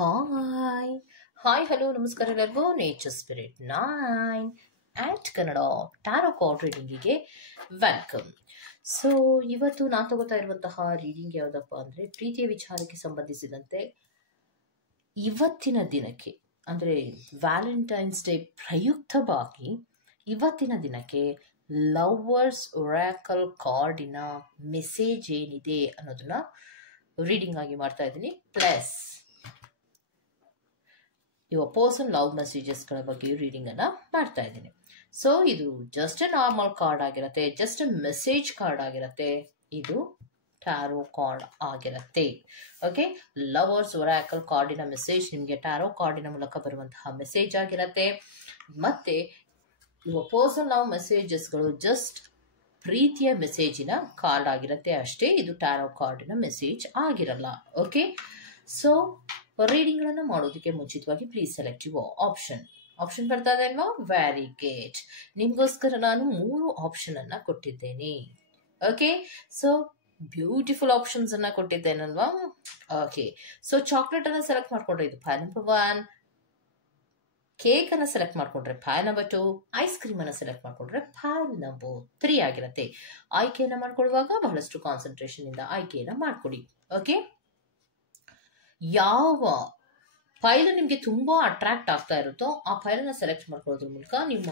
Hi hi hello ನಮಸ್ಕಾರ ಎಲ್ಲರಿಗೂ nature spirit 9 at Kannada tarot card ರೀಡಿಂಗಿಗೆ ವೆಲ್ಕಮ್. ಸೊ ಇವತ್ತು ನಾನು ತಗೋತಾ ಇರುವಂತಹ ರೀಡಿಂಗ್ ಯಾವುದಪ್ಪ ಅಂದರೆ ಪ್ರೀತಿಯ ವಿಚಾರಕ್ಕೆ ಸಂಬಂಧಿಸಿದಂತೆ ಇವತ್ತಿನ ದಿನಕ್ಕೆ ಅಂದರೆ ವ್ಯಾಲೆಂಟೈನ್ಸ್ ಡೇ ಪ್ರಯುಕ್ತವಾಗಿ ಇವತ್ತಿನ ದಿನಕ್ಕೆ ಲವರ್ಸ್ ಒರಾಕಲ್ ಕಾರ್ಡಿನ ಮೆಸೇಜ್ ಏನಿದೆ ಅನ್ನೋದನ್ನ ರೀಡಿಂಗ್ ಆಗಿ ಮಾಡ್ತಾ ಇದ್ದೀನಿ. ಪ್ಲಸ್ ಯುವ ಪರ್ಸನ್ ಲವ್ ಮೆಸೇಜಸ್ಗಳ ಬಗ್ಗೆ ರೀಡಿಂಗ್ ಅನ್ನ ಮಾಡ್ತಾ ಇದ್ದೀನಿ. ಸೊ ಇದು ಜಸ್ಟ್ ಎ ನಾರ್ಮಲ್ ಕಾರ್ಡ್ ಆಗಿರತ್ತೆ, ಜಸ್ಟ್ ಎ ಮೆಸೇಜ್ ಕಾರ್ಡ್ ಆಗಿರತ್ತೆ, ಇದು ಟ್ಯಾರೋ ಕಾರ್ಡ್ ಆಗಿರತ್ತೆ. ಓಕೆ, ಲವರ್ಸ್ ಒರಾಕಲ್ ಕಾರ್ಡಿನ ಮೆಸೇಜ್ ನಿಮಗೆ ಟ್ಯಾರೋ ಕಾರ್ಡಿನ ಮೂಲಕ ಬರುವಂತಹ ಮೆಸೇಜ್ ಆಗಿರತ್ತೆ. ಮತ್ತೆ ಯುವ ಪರ್ಸನ್ ಲವ್ ಮೆಸೇಜಸ್ಗಳು ಜಸ್ಟ್ ಪ್ರೀತಿಯ ಮೆಸೇಜಿನ ಕಾರ್ಡ್ ಆಗಿರತ್ತೆ ಅಷ್ಟೇ, ಇದು ಟ್ಯಾರೋ ಕಾರ್ಡಿನ ಮೆಸೇಜ್ ಆಗಿರಲ್ಲ. ಓಕೆ, ಸೊ ರೀಡಿಂಗ್ ಗಳನ್ನ ಮಾಡೋದಕ್ಕೆ ಮುಂಚಿತವಾಗಿ ಪ್ಲೀಸ್ ಸೆಲೆಕ್ಟ್ ಯುವ ಆಪ್ಷನ್ ಬರ್ತಾ ಇದೆ ಅಲ್ವಾ? Very good. ನಿಮ್ಗೋಸ್ಕರ ನಾನು 3 ಆಪ್ಷನ್ ಅನ್ನ ಕೊಟ್ಟಿದ್ದೇನೆ. ಓಕೆ, ಸೊ ಬ್ಯೂಟಿಫುಲ್ ಆಪ್ಷನ್ಸ್ ಅನ್ನ ಕೊಟ್ಟಿದ್ದೇನಲ್ವಾ? ಓಕೆ, ಸೊ ಚಾಕ್ಲೇಟ್ ಅನ್ನ ಸೆಲೆಕ್ಟ್ ಮಾಡ್ಕೊಂಡ್ರೆ ಇದು ಪೈ ನಂಬರ್ 1, ಕೇಕ್ ಅನ್ನ ಸೆಲೆಕ್ಟ್ ಮಾಡ್ಕೊಂಡ್ರೆ ಪೈ ನಂಬರ್ 2, ಐಸ್ ಕ್ರೀಮ್ ಅನ್ನ ಸೆಲೆಕ್ಟ್ ಮಾಡ್ಕೊಂಡ್ರೆ ಪೈ ನಂಬರ್ 3 ಆಗಿರತ್ತೆ. ಆಯ್ಕೆಯನ್ನ ಮಾಡ್ಕೊಳ್ಳುವಾಗ ಬಹಳಷ್ಟು ಕಾನ್ಸಂಟ್ರೇಷನ್ ಇಂದ ಆಯ್ಕೆಯನ್ನ ಮಾಡ್ಕೊಡಿ. ಓಕೆ, ಯಾವ ಫೈಲ್ ನಿಮ್ಗೆ ತುಂಬಾ ಅಟ್ರಾಕ್ಟ್ ಆಗ್ತಾ ಇರುತ್ತೋ ಆ ಫೈಲನ್ನ ಸೆಲೆಕ್ಟ್ ಮಾಡ್ಕೊಳ್ಳೋದ್ರ ಮೂಲಕ ನಿಮ್ಮ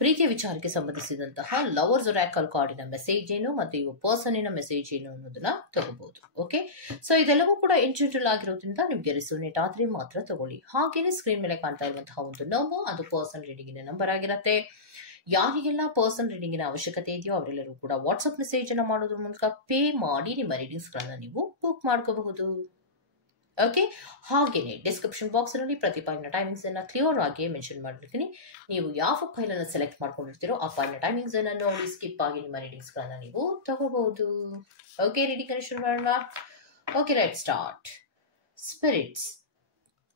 ಪ್ರೀತಿಯ ವಿಚಾರಕ್ಕೆ ಸಂಬಂಧಿಸಿದಂತಹ ಲವರ್ಸ್ ಒರಾಕಲ್ ಕಾರ್ಡಿನ ಮೆಸೇಜ್ ಏನು ಮತ್ತೆ ಇವು ಪರ್ಸನಿನ ಮೆಸೇಜ್ ಏನು ಅನ್ನೋದನ್ನ ತಗೋಬಹುದು. ಓಕೆ, ಸೊ ಇದೆಲ್ಲವೂ ಕೂಡ ಇಂಡಿವಿಜುವಲ್ ಆಗಿರೋದ್ರಿಂದ ನಿಮ್ಗೆ ರಿಸೋನೇಟ್ ಆದ್ರೆ ಮಾತ್ರ ತಗೊಳ್ಳಿ. ಹಾಗೇನೆ ಸ್ಕ್ರೀನ್ ಮೇಲೆ ಕಾಣ್ತಾ ಇರುವಂತಹ ಒಂದು ನಂಬರ್ ಅದು ಪರ್ಸನ್ ರೀಡಿಂಗಿನ ನಂಬರ್ ಆಗಿರತ್ತೆ. ಯಾರಿಗೆಲ್ಲ ಪರ್ಸನ್ ರೀಡಿಂಗಿನ ಅವಶ್ಯಕತೆ ಇದೆಯೋ ಅವರೆಲ್ಲರೂ ಕೂಡ ವಾಟ್ಸ್ಆಪ್ ಮೆಸೇಜ್ ಅನ್ನ ಮಾಡೋದ್ರ ಮೂಲಕ ಪೇ ಮಾಡಿ ನಿಮ್ಮ ರೀಡಿಂಗ್ಸ್ ಗಳನ್ನ ನೀವು ಬುಕ್ ಮಾಡ್ಕೋಬಹುದು. ಓಕೆ, ಹಾಗೇನೆ ಡಿಸ್ಕ್ರಿಪ್ಷನ್ ಬಾಕ್ಸ್ ನಲ್ಲಿ ಪ್ರತಿ ಫೈಲ್ನ ಟೈಮಿಂಗ್ಸ್ ಅನ್ನ ಕ್ಲಿಯರ್ ಆಗಿ ಮೆನ್ಷನ್ ಮಾಡಿರ್ತೀನಿ. ನೀವು ಯಾವ ಫೈಲ್ ಅನ್ನ ಸೆಲೆಕ್ಟ್ ಮಾಡ್ಕೊಂಡಿರ್ತೀರೋ ಆ ಫೈಲ್ನ ಟೈಮಿಂಗ್ಸ್ ಅನ್ನ ನೋಡಿ ಸ್ಕಿಪ್ ಆಗಿ ನಿಮ್ಮ ರೀಡಿಂಗ್ಸ್ ಗಳನ್ನ ನೀವು ತಗೋಬಹುದು. ಓಕೆ, ರೀಡಿಂಗ್ ಅನ್ನು ಶುರು ಮಾಡೋಣ. Okay, right start. Spirits,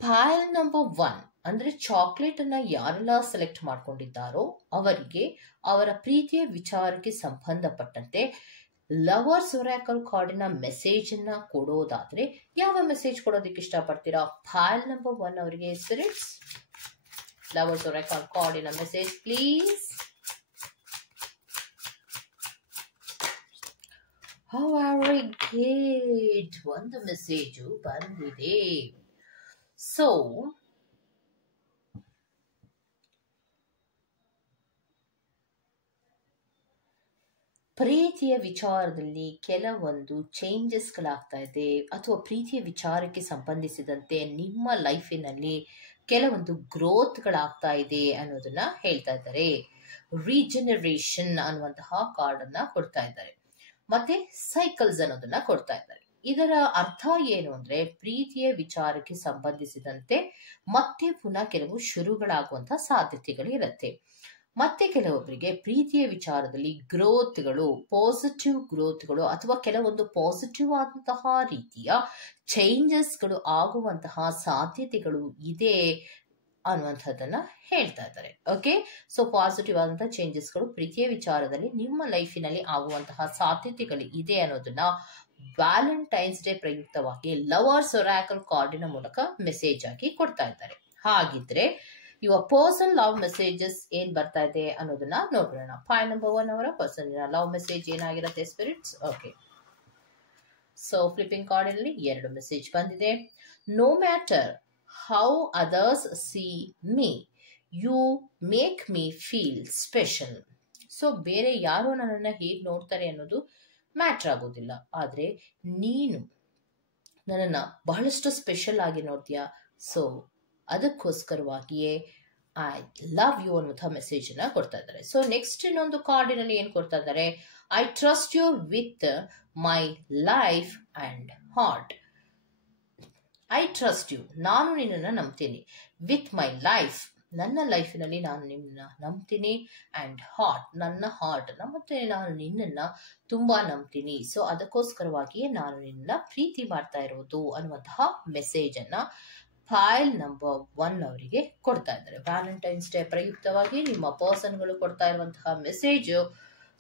file number 1 ಅಂದ್ರೆ ಚಾಕ್ಲೇಟ್ ಅನ್ನ ಯಾರೆಲ್ಲ ಸೆಲೆಕ್ಟ್ ಮಾಡ್ಕೊಂಡಿದ್ದಾರೋ ಅವರಿಗೆ ಅವರ ಪ್ರೀತಿಯ ವಿಚಾರಕ್ಕೆ ಸಂಬಂಧಪಟ್ಟಂತೆ ಲವರ್ಸ್ ಒರಾಕಲ್ ಕಾರ್ಡಿನ ಮೆಸೇಜ್ ಅನ್ನ ಕೊಡೋದಾದ್ರೆ ಯಾವ ಮೆಸೇಜ್ ಕೊಡೋದಕ್ಕೆ ಇಷ್ಟಪಡ್ತೀರಾ? ಫೈಲ್ ನಂಬರ್ 1 ಅವರಿಗೆ ಸ್ಪಿರಿಟ್ಸ್ ಲವರ್ಸ್ ಒರಾಕಲ್ ಕಾರ್ಡಿನ ಮೆಸೇಜ್ ಪ್ಲೀಸ್. ವೆರಿ ಗುಡ್, ಒಂದು ಮೆಸೇಜು ಬಂದಿದೆ. ಸೊ ಪ್ರೀತಿಯ ವಿಚಾರದಲ್ಲಿ ಕೆಲವೊಂದು ಚೇಂಜಸ್ಗಳಾಗ್ತಾ ಇದೆ ಅಥವಾ ಪ್ರೀತಿಯ ವಿಚಾರಕ್ಕೆ ಸಂಬಂಧಿಸಿದಂತೆ ನಿಮ್ಮ ಲೈಫಿನಲ್ಲಿ ಕೆಲವೊಂದು ಗ್ರೋತ್ಗಳಾಗ್ತಾ ಇದೆ ಅನ್ನೋದನ್ನ ಹೇಳ್ತಾ ಇದ್ದಾರೆ. ರೀಜನರೇಷನ್ ಅನ್ನುವಂತಹ ಕಾರ್ಡ್ ಅನ್ನ ಕೊಡ್ತಾ ಇದ್ದಾರೆ, ಮತ್ತೆ ಸೈಕಲ್ಸ್ ಅನ್ನೋದನ್ನ ಕೊಡ್ತಾ ಇದ್ದಾರೆ. ಇದರ ಅರ್ಥ ಏನು ಅಂದ್ರೆ ಪ್ರೀತಿಯ ವಿಚಾರಕ್ಕೆ ಸಂಬಂಧಿಸಿದಂತೆ ಮತ್ತೆ ಪುನಃ ಕೆಲವು ಶುರುಗಳಾಗುವಂತಹ ಸಾಧ್ಯತೆಗಳು ಇರುತ್ತೆ. ಮತ್ತೆ ಕೆಲವೊಬ್ಬರಿಗೆ ಪ್ರೀತಿಯ ವಿಚಾರದಲ್ಲಿ ಗ್ರೋತ್ಗಳು, ಪಾಸಿಟಿವ್ ಗ್ರೋತ್ಗಳು ಅಥವಾ ಕೆಲವೊಂದು ಪಾಸಿಟಿವ್ ಆದಂತಹ ರೀತಿಯ ಚೇಂಜಸ್ಗಳು ಆಗುವಂತಹ ಸಾಧ್ಯತೆಗಳು ಇದೆ ಅನ್ನುವಂಥದ್ದನ್ನ ಹೇಳ್ತಾ ಇದ್ದಾರೆ. ಓಕೆ, ಸೊ ಪಾಸಿಟಿವ್ ಆದಂತಹ ಚೇಂಜಸ್ಗಳು ಪ್ರೀತಿಯ ವಿಚಾರದಲ್ಲಿ ನಿಮ್ಮ ಲೈಫಿನಲ್ಲಿ ಆಗುವಂತಹ ಸಾಧ್ಯತೆಗಳು ಇದೆ ಅನ್ನೋದನ್ನ ವ್ಯಾಲೆಂಟೈನ್ಸ್ ಡೇ ಪ್ರಯುಕ್ತವಾಗಿ ಲವರ್ಸ್ ಒರಾಕಲ್ ಕಾರ್ಡಿನ ಮೂಲಕ ಮೆಸೇಜ್ ಆಗಿ ಕೊಡ್ತಾ ಇದ್ದಾರೆ. ಹಾಗಿದ್ರೆ ಯುವ ಪರ್ಸನ್ ಲವ್ ಮೆಸೇಜಸ್ ಏನ್ ಬರ್ತಾ ಇದೆ ಅನ್ನೋದನ್ನ ನೋಡೋಣ. ಫೈಲ್ ನಂಬರ್ 1 ಅವರ ಪರ್ಸನ್ ಲವ್ ಮೆಸೇಜ್ ಏನಾಗಿರುತ್ತೆ spirits? Okay, so flipping card ಅಲ್ಲಿ 2 ಮೆಸೇಜ್ ಬಂದಿದೆ. No matter how others see me you make me feel special. So ಬೇರೆ ಯಾರು ನನ್ನನ್ನ ಹೇಗೆ ನೋಡ್ತಾರೆ ಅನ್ನೋದು ಮ್ಯಾಟರ್ ಆಗೋದಿಲ್ಲ, ಆದ್ರೆ ನೀನು ನನ್ನನ್ನ ಬಹಳಷ್ಟು ಸ್ಪೆಷಲ್ ಆಗಿ ನೋಡ್ತೀಯಾ, ಸೊ ಅದಕ್ಕೋಸ್ಕರವಾಗಿಯೇ ಐ ಲವ್ ಯು ಅನ್ನುವಂತಹ ಮೆಸೇಜ್ ಅನ್ನ ಕೊಡ್ತಾ ಇದ್ದಾರೆ. ಸೊ ನೆಕ್ಸ್ಟ್ ಇನ್ನೊಂದು ಕಾರ್ಡಿನಲ್ಲಿ ಏನ್ ಕೊಡ್ತಾ ಇದ್ದಾರೆ? I trust you with my life and heart. I trust you, ನಾನು ನಿನ್ನನ್ನು ನಂಬ್ತೀನಿ. ವಿತ್ ಮೈ ಲೈಫ್, ನನ್ನ ಲೈಫಿನಲ್ಲಿ ನಾನು ನಿನ್ನ ನಂಬ್ತೀನಿ. ಅಂಡ್ ಹಾರ್ಟ್, ನನ್ನ ಹಾರ್ಟ್ ಅನ್ನ ಮತ್ತೆ ನಾನು ನಿನ್ನನ್ನ ತುಂಬಾ ನಂಬ್ತೀನಿ. ಸೊ ಅದಕ್ಕೋಸ್ಕರವಾಗಿಯೇ ನಾನು ನಿನ್ನ ಪ್ರೀತಿ ಮಾಡ್ತಾ ಇರೋದು ಅನ್ನುವಂತಹ ಮೆಸೇಜ್ ಅನ್ನ ಫೈಲ್ ನಂಬರ್ 1 ಅವರಿಗೆ ಕೊಡ್ತಾ ಇದ್ದಾರೆ. ವ್ಯಾಲೆಂಟೈನ್ಸ್ ಡೇ ಪ್ರಯುಕ್ತವಾಗಿ ನಿಮ್ಮ ಪರ್ಸನ್ಗಳು ಕೊಡ್ತಾ ಇರುವಂತಹ ಮೆಸೇಜ್.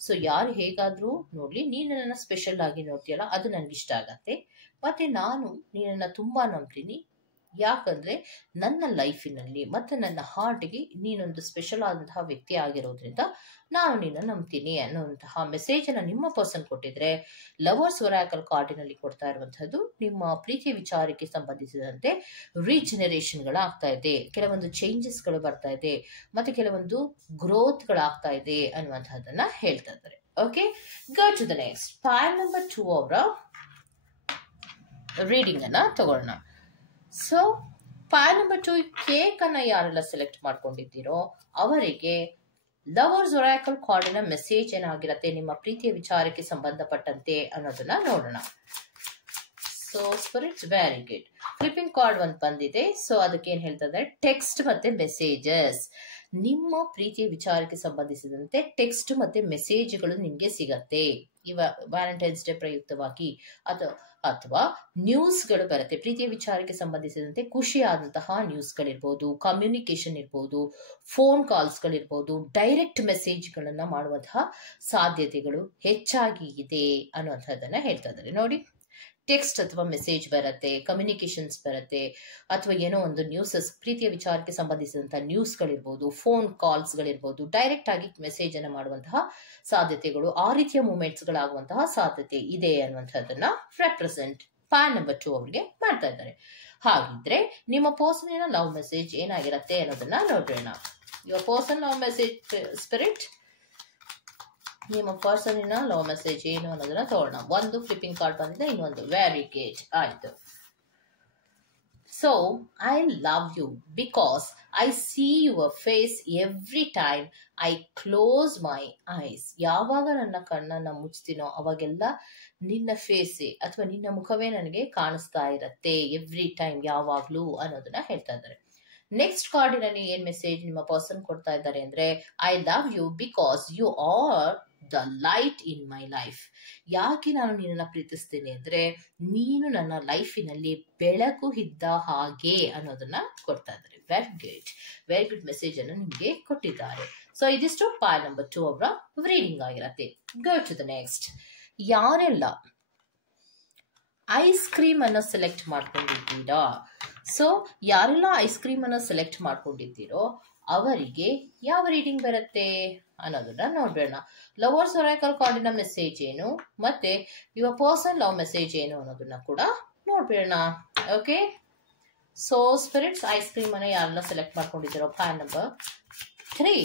ಸೊ ಯಾರು ಹೇಗಾದ್ರೂ ನೋಡ್ಲಿ, ನೀನು ನನ್ನ ಸ್ಪೆಷಲ್ ಆಗಿ ನೋಡ್ತೀಯಲ್ಲ ಅದು ನನ್ಗೆ ಇಷ್ಟ ಆಗತ್ತೆ, ಮತ್ತೆ ನಾನು ನಿನ್ನನ್ನ ತುಂಬಾ ನಂಬ್ತೀನಿ. ಯಾಕಂದ್ರೆ ನನ್ನ ಲೈಫಿನಲ್ಲಿ ಮತ್ತೆ ನನ್ನ ಹಾರ್ಟ್ಗೆ ನೀನೊಂದು ಸ್ಪೆಷಲ್ ಆದಂತಹ ವ್ಯಕ್ತಿ ಆಗಿರೋದ್ರಿಂದ ನಾನು ನಿನ್ನ ನಂಬ್ತೀನಿ ಅನ್ನುವಂತಹ ಮೆಸೇಜ್ ಅನ್ನ ನಿಮ್ಮ ಪರ್ಸನ್ ಕೊಟ್ಟಿದ್ರೆ, ಲವರ್ಸ್ ಒರಾಕಲ್ ಕಾರ್ಡಿನಲ್ಲಿ ಕೊಡ್ತಾ ಇರುವಂತಹದ್ದು ನಿಮ್ಮ ಪ್ರೀತಿಯ ವಿಚಾರಕ್ಕೆ ಸಂಬಂಧಿಸಿದಂತೆ ರೀಜನರೇಷನ್ ಗಳಾಗ್ತಾ ಇದೆ, ಕೆಲವೊಂದು ಚೇಂಜಸ್ ಗಳು ಬರ್ತಾ ಇದೆ, ಮತ್ತೆ ಕೆಲವೊಂದು ಗ್ರೋತ್ ಗಳಾಗ್ತಾ ಇದೆ ಅನ್ನುವಂತಹದನ್ನ ಹೇಳ್ತಾ ಇದ್ದಾರೆ. Okay, go to the next file number 2 ಅವರ ರೀಡಿಂಗ್ ಅನ್ನ ತಗೊಳ್ಳೋಣ. ಸೊ ಪೈಲ್ ನಂಬರ್ 2 ಕೇಕ್ ಅನ್ನ ಯಾರೆಲ್ಲ ಸೆಲೆಕ್ಟ್ ಮಾಡ್ಕೊಂಡಿದ್ದೀರೋ ಅವರಿಗೆ ಲವರ್ಸ್ ಒರಾಕಲ್ ಕಾರ್ಡಿನ ಮೆಸೇಜ್ ಏನಾಗಿರತ್ತೆ ನಿಮ್ಮ ಪ್ರೀತಿಯ ವಿಚಾರಕ್ಕೆ ಸಂಬಂಧಪಟ್ಟಂತೆ ಅನ್ನೋದನ್ನ ನೋಡೋಣ. So spirits very good. Flipping card ಒಂದು ಬಂದಿದೆ. ಸೊ ಅದಕ್ಕೆ ಏನ್ ಹೇಳ್ತಾ ಇದ್ದಾರೆ, ಟೆಕ್ಸ್ಟ್ ಮತ್ತೆ ಮೆಸೇಜಸ್. ನಿಮ್ಮ ಪ್ರೀತಿಯ ವಿಚಾರಕ್ಕೆ ಸಂಬಂಧಿಸಿದಂತೆ ಟೆಕ್ಸ್ಟ್ ಮತ್ತೆ ಮೆಸೇಜ್ಗಳು ನಿಮ್ಗೆ ಸಿಗತ್ತೆ ವ್ಯಾಲೆಂಟೈನ್ಸ್ ಡೇ ಪ್ರಯುಕ್ತವಾಗಿ, ಅಥವಾ ನ್ಯೂಸ್ಗಳು ಬರುತ್ತೆ. ಪ್ರೀತಿಯ ವಿಚಾರಕ್ಕೆ ಸಂಬಂಧಿಸಿದಂತೆ ಖುಷಿಯಾದಂತಹ ನ್ಯೂಸ್ಗಳಿರ್ಬೋದು, ಕಮ್ಯುನಿಕೇಶನ್ ಇರ್ಬೋದು, ಫೋನ್ ಕಾಲ್ಸ್ಗಳಿರ್ಬೋದು, ಡೈರೆಕ್ಟ್ ಮೆಸೇಜ್ಗಳನ್ನ ಮಾಡುವಂತಹ ಸಾಧ್ಯತೆಗಳು ಹೆಚ್ಚಾಗಿ ಇದೆ ಅನ್ನುವಂಥದ್ದನ್ನ ಹೇಳ್ತಾ ಇದ್ದಾರೆ. ನೋಡಿ, ಟೆಕ್ಸ್ಟ್ ಅಥವಾ ಮೆಸೇಜ್ ಬರುತ್ತೆ, ಕಮ್ಯುನಿಕೇಶನ್ಸ್ ಬರುತ್ತೆ, ಅಥವಾ ಏನೋ ಒಂದು ನ್ಯೂಸಸ್ ಪ್ರೀತಿಯ ವಿಚಾರಕ್ಕೆ ಸಂಬಂಧಿಸಿದಂತಹ ನ್ಯೂಸ್ಗಳಿರ್ಬೋದು, ಫೋನ್ ಕಾಲ್ಸ್ಗಳಿರ್ಬೋದು, ಡೈರೆಕ್ಟ್ ಆಗಿ ಮೆಸೇಜ್ ಅನ್ನು ಮಾಡುವಂತಹ ಸಾಧ್ಯತೆಗಳು, ಆ ರೀತಿಯ ಮೂಮೆಂಟ್ಸ್ ಗಳಾಗುವಂತಹ ಸಾಧ್ಯತೆ ಇದೆ ಅನ್ನುವಂಥದ್ದನ್ನ ರೆಪ್ರೆಸೆಂಟ್ ಪೈಲ್ ನಂಬರ್ 2 ಅವರಿಗೆ ಮಾಡ್ತಾ ಇದ್ದಾರೆ. ಹಾಗಿದ್ರೆ ನಿಮ್ಮ ಪರ್ಸನಿನ ಲವ್ ಮೆಸೇಜ್ ಏನಾಗಿರತ್ತೆ ಅನ್ನೋದನ್ನ ನೋಡೋಣ. Your person love message spirit, ನಿಮ್ಮ ಪರ್ಸನಿನ ಲವ್ ಮೆಸೇಜ್ ಏನು ಅನ್ನೋದನ್ನ ತಗೊಳ್ಳೋಣ. ಒಂದು ಫ್ಲಿಪ್ಪಿಂಗ್ ಕಾರ್ಡ್ ಬಂದಿದೆ, ಇನ್ನೊಂದು ವೆರಿ ಗುಡ್ ಆಯ್ತು. So I love you because I see your face every time I close my eyes. ಯಾವಾಗ ನನ್ನ ಕಣ್ಣನ್ನ ಮುಚ್ತೀನೋ ಅವಾಗೆಲ್ಲ ನಿನ್ನ ಫೇಸೇ ಅಥವಾ ನಿನ್ನ ಮುಖವೇ ನನಗೆ ಕಾಣಿಸ್ತಾ ಇರತ್ತೆ, ಎವ್ರಿ ಟೈಮ್, ಯಾವಾಗ್ಲೂ ಅನ್ನೋದನ್ನ ಹೇಳ್ತಾ ಇದ್ದಾರೆ. ನೆಕ್ಸ್ಟ್ ಕಾರ್ಡಿನಲ್ಲಿ ಏನ್ ಮೆಸೇಜ್ ನಿಮ್ಮ ಪರ್ಸನ್ ಕೊಡ್ತಾ ಇದ್ದಾರೆ ಅಂದ್ರೆ, I love you because you are the light in my life. ಯಾಕೆ ನಾನು ನಿನ್ನನ್ನು ಪ್ರೀತಿಸ್ತೇನೆ ಅಂದ್ರೆ ನೀನು ನನ್ನ ಲೈಫಿನಲ್ಲಿ ಬೆಳಕು ಇದ್ದ ಹಾಗೆ ಅನ್ನೋದನ್ನ ಕೊಡ್ತಾ ಇದ್ದಾರೆ. ವೆರಿ ಗುಡ್ ಮೆಸೇಜ್ ಅನ್ನು ನಿಮ್ಗೆ ಕೊಟ್ಟಿದ್ದಾರೆ. ಸೊ ಇದಿಷ್ಟು ಪೈಲ್ ನಂಬರ್ 2 ಅವರ ರೀಡಿಂಗ್ ಆಗಿರತ್ತೆ. Go to the next. ಯಾರೆಲ್ಲ ಐಸ್ ಕ್ರೀಮ್ ಅನ್ನು ಸೆಲೆಕ್ಟ್ ಮಾಡ್ಕೊಂಡಿದ್ದೀರಾ, ಸೊ ಯಾರೆಲ್ಲ ಐಸ್ ಕ್ರೀಮ್ ಅನ್ನು ಸೆಲೆಕ್ಟ್ ಮಾಡ್ಕೊಂಡಿದ್ದೀರೋ ಅವರಿಗೆ ಯಾವ ರೀಡಿಂಗ್ ಬರುತ್ತೆ ಅನ್ನೋದನ್ನ ನೋಡೋಣ. ಲವರ್ಸ್ ಒರಾಕಲ್ ಕಾರ್ಡಿನ ಮೆಸೇಜ್ ಏನು ಮತ್ತೆ ಯುವರ್ ಪರ್ಸನ್ ಲವ್ ಮೆಸೇಜ್ ಏನು ಅನ್ನೋದನ್ನ ಕೂಡ ನೋಡ್ಬೇಡ. Okay, so spirits ice cream ಅನ್ನ ಯಾರೆಲ್ಲ ಸೆಲೆಕ್ಟ್ ಮಾಡ್ಕೊಂಡಿದ್ದೀರೋ ಪೈಲ್ ನಂಬರ್ 3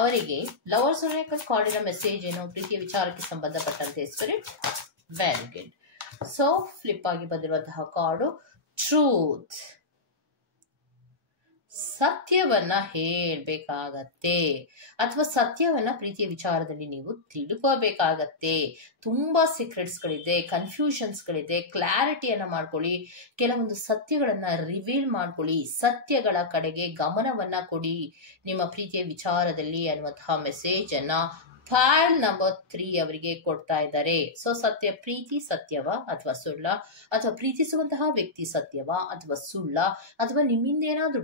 ಅವರಿಗೆ ಲವರ್ಸ್ ಒರಾಕಲ್ ಕಾರ್ಡಿನ ಮೆಸೇಜ್ ಏನು ಪ್ರೀತಿಯ ವಿಚಾರಕ್ಕೆ ಸಂಬಂಧಪಟ್ಟಂತೆ spirit. Very good. So flip ಆಗಿ ಬಂದಿರುವಂತಹ ಕಾರ್ಡು ಟ್ರೂತ್. ಸತ್ಯವನ್ನ ಹೇಳ್ಬೇಕಾಗತ್ತೆ ಅಥವಾ ಸತ್ಯವನ್ನ ಪ್ರೀತಿಯ ವಿಚಾರದಲ್ಲಿ ನೀವು ತಿಳ್ಕೋಬೇಕಾಗತ್ತೆ. ತುಂಬಾ ಸೀಕ್ರೆಟ್ಸ್ ಗಳಿದೆ, ಕನ್ಫ್ಯೂಷನ್ಸ್ ಗಳಿದೆ, ಕ್ಲಾರಿಟಿಯನ್ನ ಮಾಡ್ಕೊಳ್ಳಿ, ಕೆಲವೊಂದು ಸತ್ಯಗಳನ್ನ ರಿವೀಲ್ ಮಾಡ್ಕೊಳ್ಳಿ, ಸತ್ಯಗಳ ಕಡೆಗೆ ಗಮನವನ್ನ ಕೊಡಿ ನಿಮ್ಮ ಪ್ರೀತಿಯ ವಿಚಾರದಲ್ಲಿ ಅನ್ನುವಂತಹ ಮೆಸೇಜ್ ಅನ್ನ ಪೈಲ್ ನಂಬರ್ 3 ಅವರಿಗೆ ಕೊಡ್ತಾ ಇದ್ದಾರೆ. ಸೊ ಸತ್ಯ, ಪ್ರೀತಿ ಸತ್ಯವ ಅಥವಾ ಸುಳ್ಳ, ಅಥವಾ ಪ್ರೀತಿಸುವಂತಹ ವ್ಯಕ್ತಿ ಸತ್ಯವ ಅಥವಾ ಸುಳ್ಳ, ಅಥವಾ ನಿಮ್ಮಿಂದ ಏನಾದ್ರೂ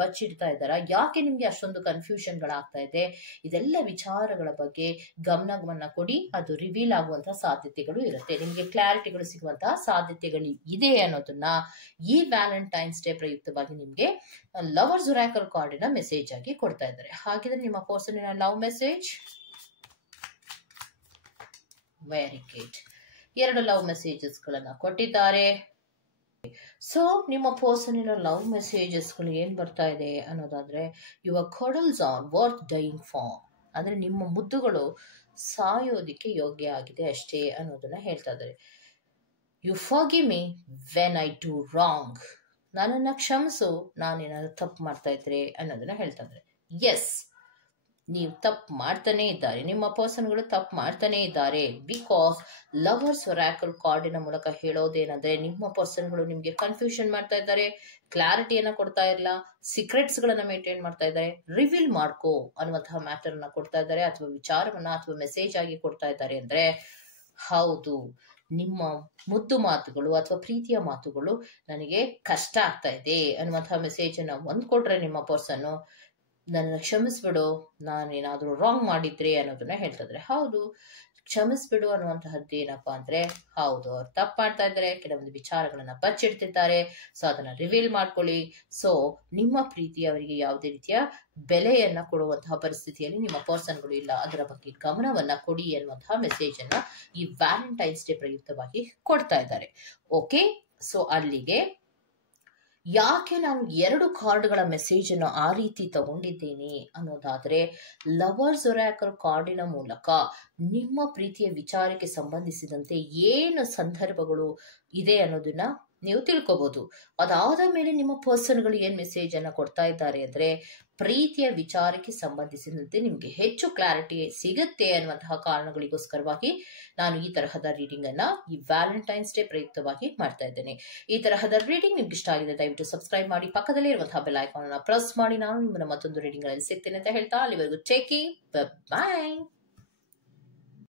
ಬಚ್ಚಿಡ್ತಾ ಇದ್ದಾರಾ, ಯಾಕೆ ನಿಮ್ಗೆ ಅಷ್ಟೊಂದು ಕನ್ಫ್ಯೂಷನ್ ಗಳಾಗ್ತಾ ಇದೆ, ಇದೆಲ್ಲ ವಿಚಾರಗಳ ಬಗ್ಗೆ ಗಮನವನ್ನ ಕೊಡಿ. ಅದು ರಿವೀಲ್ ಆಗುವಂತಹ ಸಾಧ್ಯತೆಗಳು ಇರುತ್ತೆ, ನಿಮ್ಗೆ ಕ್ಲಾರಿಟಿಗಳು ಸಿಗುವಂತಹ ಸಾಧ್ಯತೆಗಳು ಇದೆ ಅನ್ನೋದನ್ನ ಈ ವ್ಯಾಲೆಂಟೈನ್ಸ್ ಡೇ ಪ್ರಯುಕ್ತವಾಗಿ ನಿಮ್ಗೆ ಲವರ್ಸ್ ಒರಾಕಲ್ ಕಾರ್ಡಿನ ಮೆಸೇಜ್ ಆಗಿ ಕೊಡ್ತಾ ಇದ್ದಾರೆ. ಹಾಗಿದ್ರೆ ನಿಮ್ಮ ಪರ್ಸನಿನ love message. Very good. 2 love messages ಗಳನ್ನ ಕೊಟ್ಟಿದ್ದಾರೆ. ಸೊ ನಿಮ್ಮ ಪರ್ಸನಿನ ಲವ್ ಮೆಸೇಜಸ್ ಗಳು ಏನ್ ಬರ್ತಾ ಇದೆ ಅನ್ನೋದಾದ್ರೆ, your cuddles are worth dying for, ಅಂದ್ರೆ ನಿಮ್ಮ ಮುದ್ದುಗಳು ಸಾಯೋದಿಕ್ಕೆ ಯೋಗ್ಯ ಆಗಿದೆ ಅಷ್ಟೇ ಅನ್ನೋದನ್ನ ಹೇಳ್ತಾ ಇದ್ದಾರೆ. You forgive me when I do wrong, ನನ್ನನ್ನ ಕ್ಷಮಿಸು ನಾನೇನಾದ್ರು ತಪ್ಪು ಮಾಡ್ತಾ ಇದ್ರೆ ಅನ್ನೋದನ್ನ ಹೇಳ್ತಾ ಇದ್ದಾರೆ. ಎಸ್, ನೀವು ತಪ್ಪು ಮಾಡ್ತಾನೆ ಇದ್ದಾರೆ, ನಿಮ್ಮ ಪರ್ಸನ್ಗಳು ತಪ್ಪು ಮಾಡ್ತಾನೆ ಇದ್ದಾರೆ. ಬಿಕಾಸ್ ಲವರ್ಸ್ ಒರಾಕಲ್ ಕಾರ್ಡಿನ ಮೂಲಕ ಹೇಳೋದೇನಂದ್ರೆ, ನಿಮ್ಮ ಪರ್ಸನ್ಗಳು ನಿಮ್ಗೆ ಕನ್ಫ್ಯೂಷನ್ ಮಾಡ್ತಾ ಇದ್ದಾರೆ, ಕ್ಲಾರಿಟಿಯನ್ನ ಕೊಡ್ತಾ ಇಲ್ಲ, ಸೀಕ್ರೆಟ್ಸ್ ಗಳನ್ನ ಮೇಂಟೈನ್ ಮಾಡ್ತಾ ಇದ್ದಾರೆ, ರಿವೀಲ್ ಮಾಡ್ಕೋ ಅನ್ನುವಂತಹ ಮ್ಯಾಟರ್ ಅನ್ನ ಕೊಡ್ತಾ ಇದ್ದಾರೆ, ಅಥವಾ ವಿಚಾರವನ್ನ ಅಥವಾ ಮೆಸೇಜ್ ಆಗಿ ಕೊಡ್ತಾ ಇದ್ದಾರೆ. ಅಂದ್ರೆ ಹೌದು, ನಿಮ್ಮ ಮುದ್ದು ಮಾತುಗಳು ಅಥವಾ ಪ್ರೀತಿಯ ಮಾತುಗಳು ನನಗೆ ಕಷ್ಟ ಆಗ್ತಾ ಇದೆ ಅನ್ನುವಂತಹ ಮೆಸೇಜ್ ಅನ್ನ ಒಂದ್ ಕೊಟ್ರೆ ನಿಮ್ಮ ಪರ್ಸನ್, ನನ್ನ ಕ್ಷಮಿಸ್ಬಿಡು ನಾನೇನಾದ್ರೂ ರಾಂಗ್ ಮಾಡಿದ್ರೆ ಅನ್ನೋದನ್ನ ಹೇಳ್ತಾ ಇದ್ರೆ. ಹೌದು, ಕ್ಷಮಿಸ್ಬಿಡು ಅನ್ನುವಂತಹದ್ದು ಏನಪ್ಪಾ ಅಂದ್ರೆ, ಹೌದು ಅವ್ರು ತಪ್ಪು ಮಾಡ್ತಾ ಇದ್ದಾರೆ, ಕೆಲವೊಂದು ವಿಚಾರಗಳನ್ನ ಬಚ್ಚಿಡ್ತಿದ್ದಾರೆ, ಸೊ ಅದನ್ನ ರಿವೀಲ್ ಮಾಡ್ಕೊಳ್ಳಿ. ಸೊ ನಿಮ್ಮ ಪ್ರೀತಿ ಅವರಿಗೆ ಯಾವುದೇ ರೀತಿಯ ಬೆಲೆಯನ್ನ ಕೊಡುವಂತಹ ಪರಿಸ್ಥಿತಿಯಲ್ಲಿ ನಿಮ್ಮ ಪರ್ಸನ್ಗಳು ಇಲ್ಲ, ಅದರ ಬಗ್ಗೆ ಗಮನವನ್ನ ಕೊಡಿ ಎನ್ನುವಂತಹ ಮೆಸೇಜ್ ಅನ್ನ ಈ ವ್ಯಾಲೆಂಟೈನ್ಸ್ ಡೇ ಪ್ರಯುಕ್ತವಾಗಿ ಕೊಡ್ತಾ ಇದ್ದಾರೆ. ಓಕೆ, ಸೊ ಅಲ್ಲಿಗೆ ಯಾಕೆ ನಾನು 2 ಕಾರ್ಡ್ಗಳ ಮೆಸೇಜ್ ಅನ್ನು ಆ ರೀತಿ ತಗೊಂಡಿದ್ದೇನೆ ಅನ್ನೋದಾದ್ರೆ, ಲವರ್ಸ್ ಒರಾಕಲ್ ಕಾರ್ಡಿನ ಮೂಲಕ ನಿಮ್ಮ ಪ್ರೀತಿಯ ವಿಚಾರಕ್ಕೆ ಸಂಬಂಧಿಸಿದಂತೆ ಏನು ಸಂದರ್ಭಗಳು ಇದೆ ಅನ್ನೋದನ್ನ ನೀವು ತಿಳ್ಕೊಬಹುದು. ಅದಾದ ಮೇಲೆ ನಿಮ್ಮ ಪರ್ಸನ್ಗಳು ಏನ್ ಮೆಸೇಜ್ ಅನ್ನ ಕೊಡ್ತಾ ಇದ್ದಾರೆ ಅಂದ್ರೆ, ಪ್ರೀತಿಯ ವಿಚಾರಕ್ಕೆ ಸಂಬಂಧಿಸಿದಂತೆ ನಿಮ್ಗೆ ಹೆಚ್ಚು ಕ್ಲಾರಿಟಿ ಸಿಗುತ್ತೆ ಅನ್ನುವಂತಹ ಕಾರಣಗಳಿಗೋಸ್ಕರವಾಗಿ ನಾನು ಈ ತರಹದ ರೀಡಿಂಗ್ ಅನ್ನ ಈ ವ್ಯಾಲೆಂಟೈನ್ಸ್ ಡೇ ಪ್ರಯುಕ್ತವಾಗಿ ಮಾಡ್ತಾ ಇದ್ದೇನೆ. ಈ ತರಹದ ರೀಡಿಂಗ್ ನಿಮ್ಗೆ ಇಷ್ಟ ಆಗಿದೆ ದಯವಿಟ್ಟು ಸಬ್ಸ್ಕ್ರೈಬ್ ಮಾಡಿ, ಪಕ್ಕದಲ್ಲೇ ಇರುವಂತಹ ಬೆಲ್ ಐಕಾನ್ ಅನ್ನ ಪ್ರೆಸ್ ಮಾಡಿ. ನಾನು ನಿಮ್ಮನ್ನ ಮತ್ತೊಂದು ರೀಡಿಂಗ್ ಗಳಲ್ಲಿ ಸಿಗ್ತೇನೆ ಅಂತ ಹೇಳ್ತಾ ಅಲ್ಲಿವರೆಗೂ ಟೇಕ್ ಕೇರ್, ಬೈ.